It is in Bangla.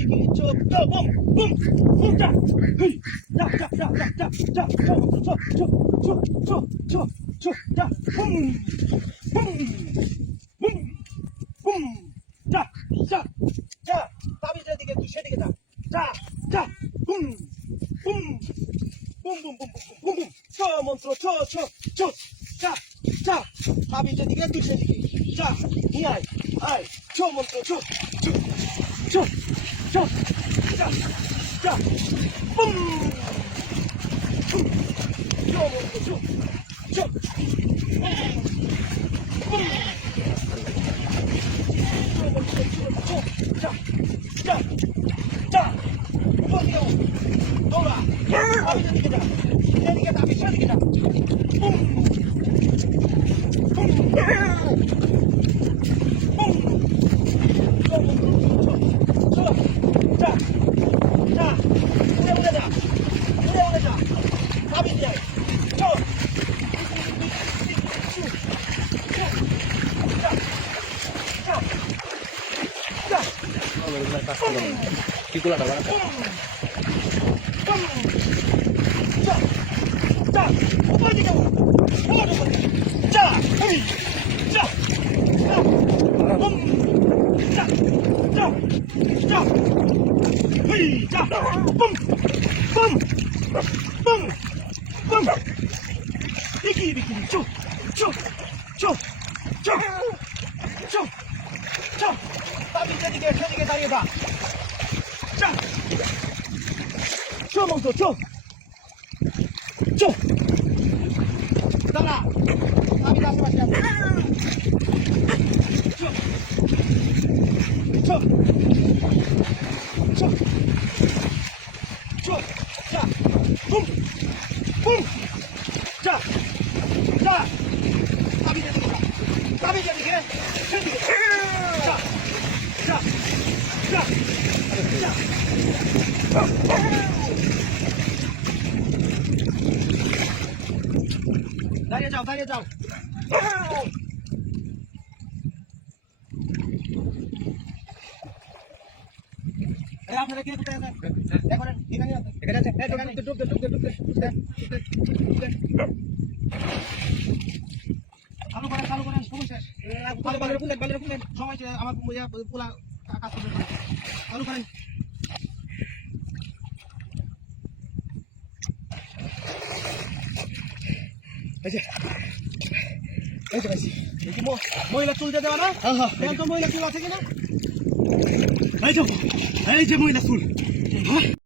시기 bom자 자 답이 저দি게 또 세디게다 붐붐붐붐붐붐붐붐붐 저 멈춰 자 답이 저디게 또 세디게 자 이아이 저 멈춰 자 붐! 비키니 쭉 답이 저디게 다리에다 저 멈춰 나라 답이 다시 마시자 자, 붐! 자, 답이 저디게 다리에 যাও আপনারা কি করতে আছেন দেখো না এখানে আছে এখানে ডুবতে চালু করেন সময় শেষ বালের ফুলেন সময় শেষ আমার পোলা কাজ করতে চালু করেন এই যে মহিলা চুল দিয়ে দেওয়া না এখন তো মহিলা চুল আছে কিনা এই যে মহিলা চুল